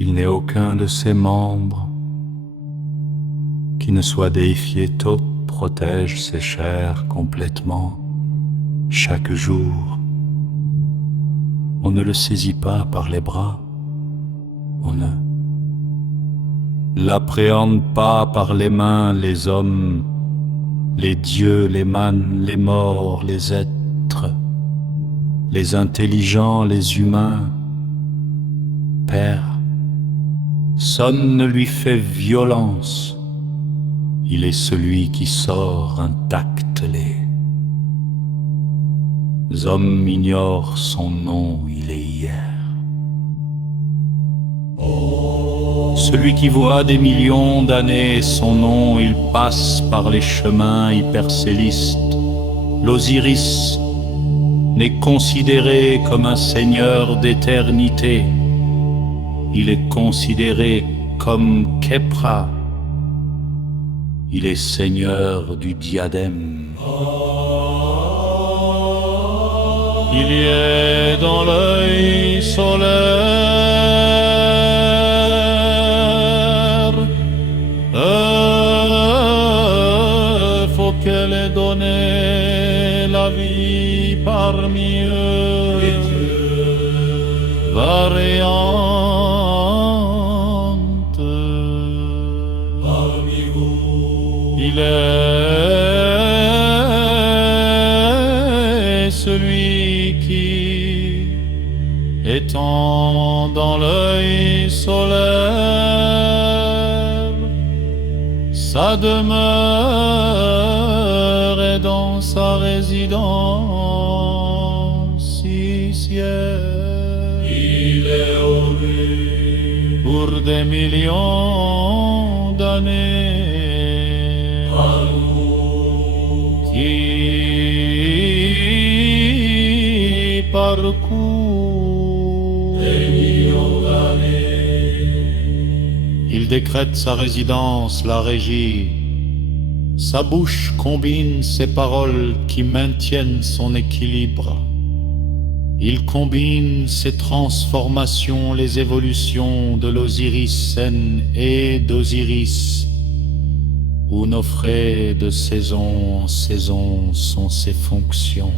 Il n'est aucun de ses membres qui ne soit déifié, Thoth protège ses chairs complètement. Chaque jour, on ne le saisit pas par les bras, on ne l'appréhende pas par les mains, les hommes, les dieux, les mânes, les morts, les êtres, les intelligents, les humains. Personne ne lui fait violence. Il est celui qui sort intact. Les hommes ignorent son nom, il est hier. Celui qui voit des millions d'années son nom, il passe par les chemins hypercélistes. L'Osiris n'est considéré comme un seigneur d'éternité. Il est considéré comme Khepra. Il est seigneur du diadème. Il y est dans l'œil solaire. Faut qu'elle ait donné la vie parmi eux. Variante parmi vous. Il est celui qui, étant dans l'œil solaire, sa demeure est dans sa résidence ici. Il est au but pour des millions d'années. Qui parcourt des millions d'années. Il décrète sa résidence, la régie. Sa bouche combine ses paroles qui maintiennent son équilibre. Il combine ses transformations, les évolutions de l'Osirisen et d'Osiris. Onofré de saison en saison sont ses fonctions.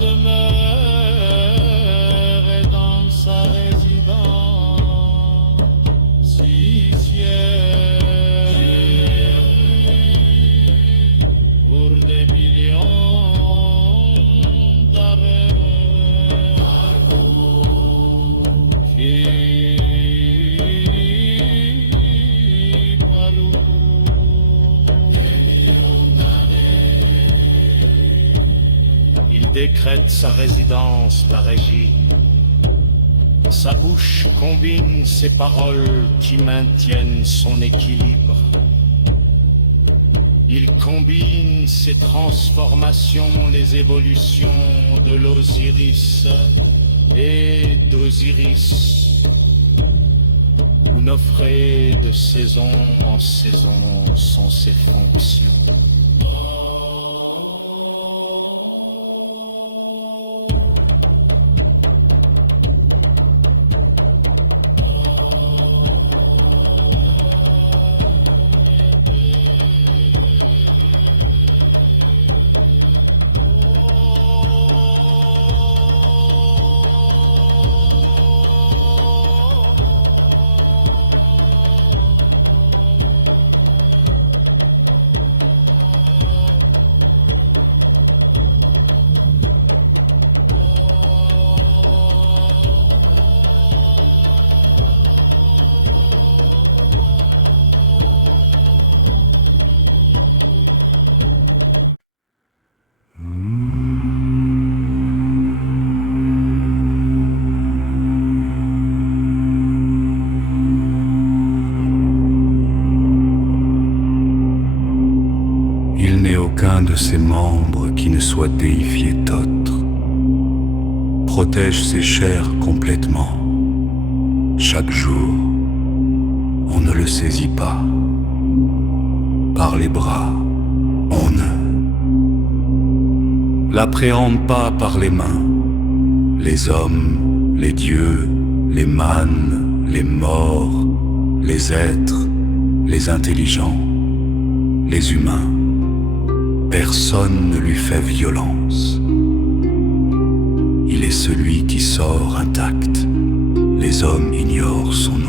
demeure et dans sa résidence, si siège pour des millions d'arrêts qui décrète sa résidence, la régie. Sa bouche combine ses paroles qui maintiennent son équilibre. Il combine ses transformations, les évolutions de l'Osiris et d'Osiris. Où Nofré de saison en saison sont ses fonctions. Il n'est aucun de ses membres qui ne soit déifié d'autre. Protège ses chairs complètement. Chaque jour, on ne le saisit pas. Par les bras, on ne l'appréhende pas par les mains. Les hommes, les dieux, les mânes, les morts, les êtres, les intelligents, les humains. Personne ne lui fait violence. Il est celui qui sort intact. Les hommes ignorent son nom.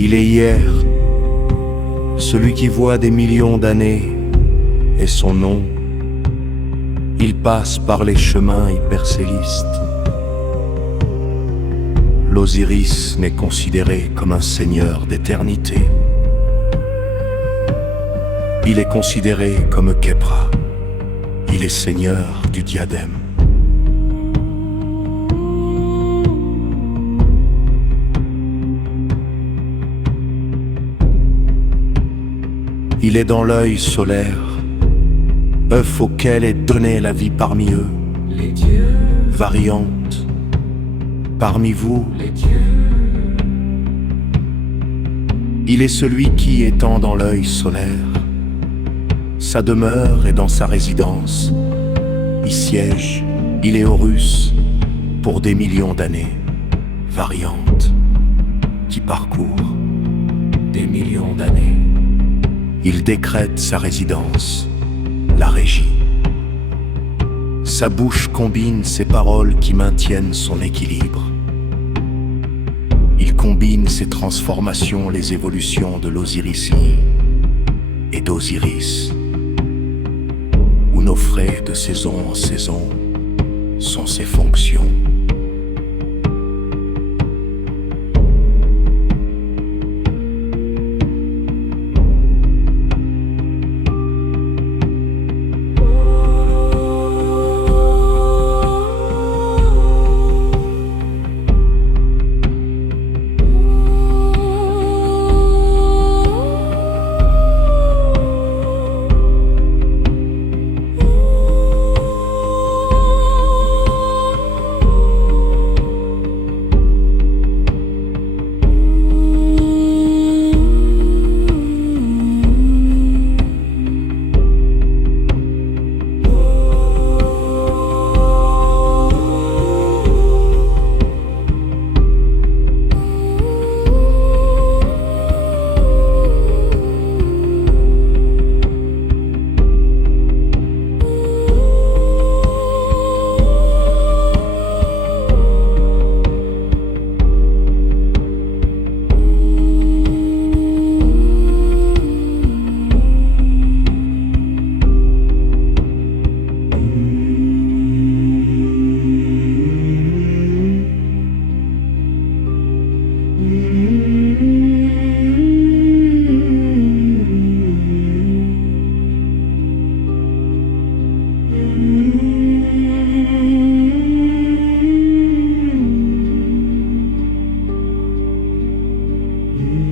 Il est hier, celui qui voit des millions d'années, et son nom, il passe par les chemins hypercélistes. L'Osiris n'est considéré comme un seigneur d'éternité. Il est considéré comme Khepra. Il est seigneur du diadème. Il est dans l'œil solaire, œuf auquel est donnée la vie parmi eux, les dieux, variante, parmi vous, les dieux. Il est celui qui, étant dans l'œil solaire, sa demeure est dans sa résidence, y siège, il est Horus, pour des millions d'années, variante, qui parcourt des millions d'années. Il décrète sa résidence, la régie. Sa bouche combine ses paroles qui maintiennent son équilibre. Il combine ses transformations, les évolutions de l'Osiris et d'Osiris. Où Nofré de saison en saison sont ses fonctions. nuit.